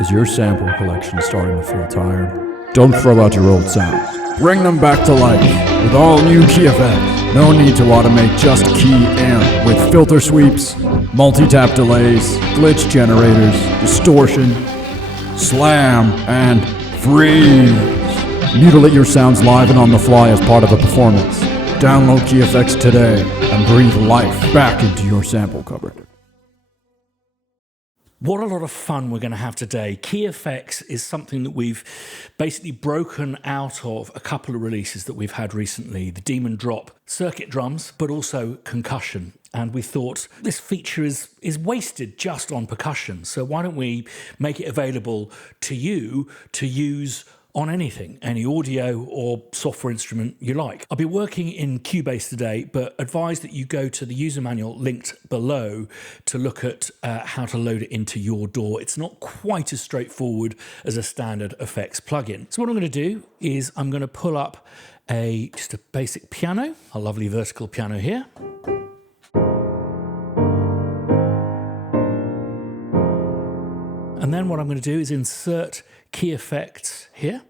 Is your sample collection starting to feel tired? Don't throw out your old sounds. Bring them back to life with all new key effects. No need to automate, just key in with filter sweeps, multi-tap delays, glitch generators, distortion, slam, and freeze. Mutilate your sounds live and on the fly as part of a performance. Download key effects today and breathe life back into your sample cupboard. What a lot of fun we're going to have today. Key effects is something that we've basically broken out of a couple of releases that we've had recently, the Demon Drop circuit drums, but also Concussion. And we thought this feature is wasted just on percussion. So why don't we make it available to you to use on anything, any audio or software instrument you like. I'll be working in Cubase today, but advise that you go to the user manual linked below to look at how to load it into your DAW. It's not quite as straightforward as a standard effects plugin. So what I'm going to do is I'm going to pull up just a basic piano, a lovely vertical piano here. And then what I'm going to do is insert key effects here.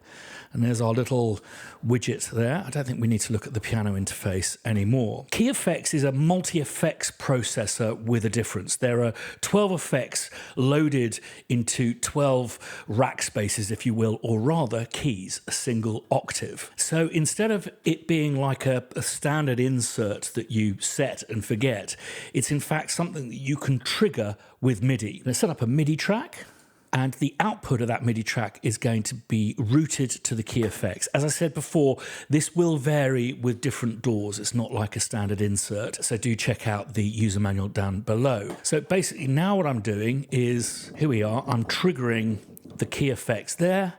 And there's our little widget there. I don't think we need to look at the piano interface anymore. Key effects is a multi-effects processor with a difference. There are 12 effects loaded into 12 rack spaces, if you will, or rather keys, a single octave. So instead of it being like a standard insert that you set and forget, it's in fact something that you can trigger with MIDI. Let's set up a MIDI track. And the output of that MIDI track is going to be routed to the key effects. As I said before, this will vary with different DAWs. It's not like a standard insert. So do check out the user manual down below. So basically now what I'm doing is, here we are, I'm triggering the key effects there.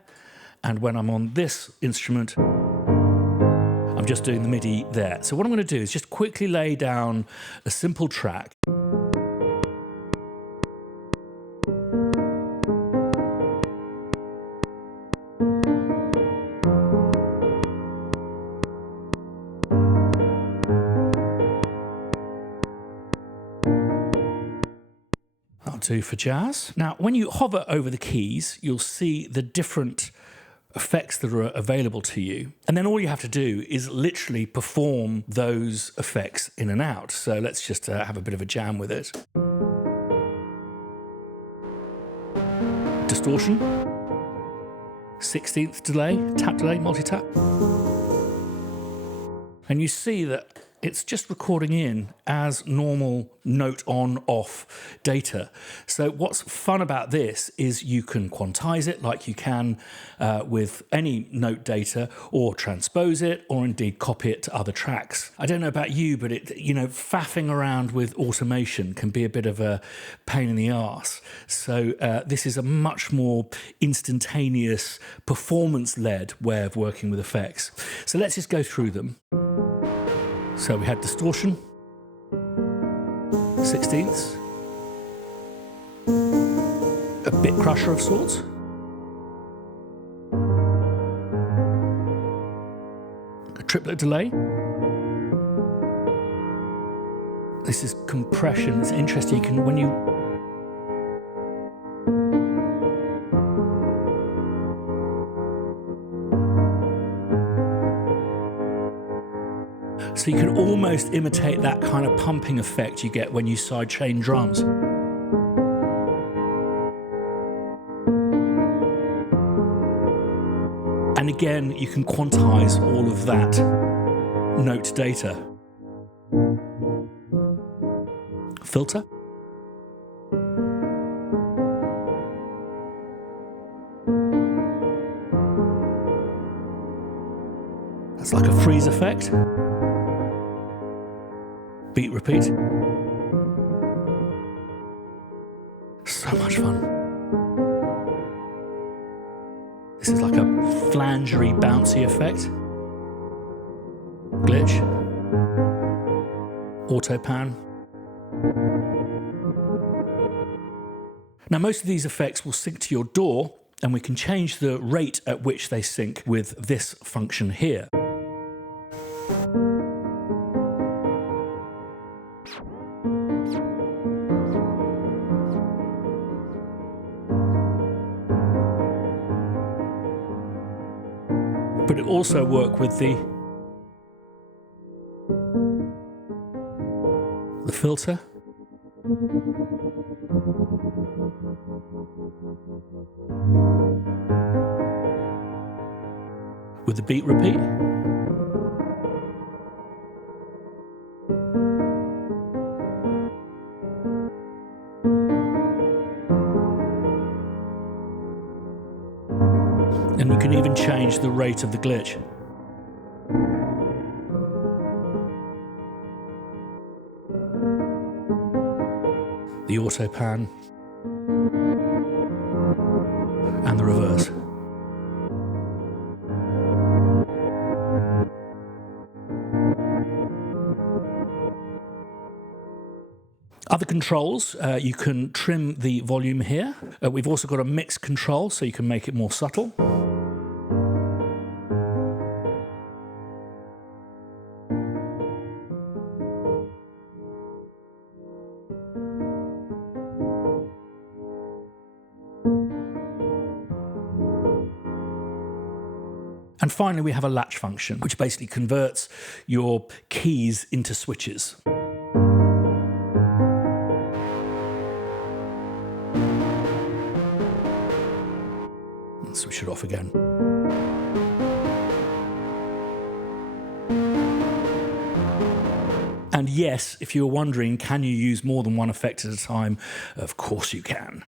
And when I'm on this instrument, I'm just doing the MIDI there. So what I'm going to do is just quickly lay down a simple track. Do for jazz. Now, when you hover over the keys, you'll see the different effects that are available to you. And then all you have to do is literally perform those effects in and out. So let's just have a bit of a jam with it. Distortion. 16th delay, tap delay, multi-tap. And you see that it's just recording in as normal note on off data. So what's fun about this is you can quantize it like you can with any note data, or transpose it, or indeed copy it to other tracks. I don't know about you, but faffing around with automation can be a bit of a pain in the arse. So this is a much more instantaneous, performance-led way of working with effects. So let's just go through them. So we had distortion, 16ths, a bit crusher of sorts, a triplet delay. This is compression. It's interesting. You can, when you So you can almost imitate that kind of pumping effect you get when you sidechain drums. And again, you can quantize all of that note data. Filter. That's like a freeze effect. Beat, repeat. So much fun. This is like a flangery, bouncy effect. Glitch. Auto pan. Now, most of these effects will sync to your DAW, and we can change the rate at which they sync with this function here. but it also work with the filter. With the beat repeat. And you can even change the rate of the glitch. The auto pan and the reverse. Other controls, you can trim the volume here. We've also got a mix control, so you can make it more subtle. And finally, we have a latch function, which basically converts your keys into switches. Let's switch it off again. And yes, if you're wondering, can you use more than one effect at a time? Of course you can.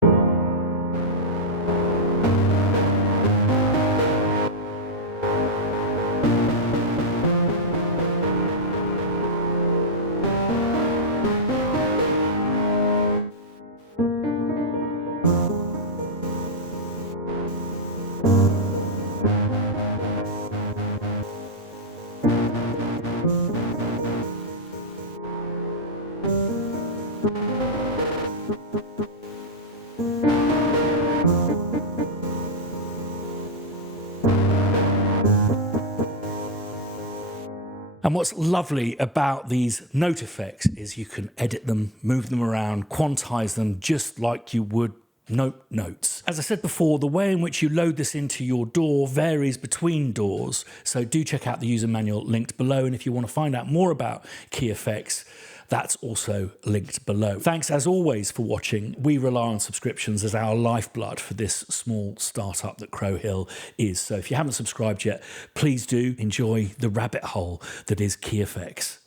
And what's lovely about these note effects is you can edit them, move them around, quantize them just like you would notes. As I said before, the way in which you load this into your DAW varies between DAWs, so do check out the user manual linked below, and if you want to find out more about key effects, that's also linked below. Thanks as always for watching. We rely on subscriptions as our lifeblood for this small startup that Crow Hill is. So if you haven't subscribed yet, please do enjoy the rabbit hole that is key effects.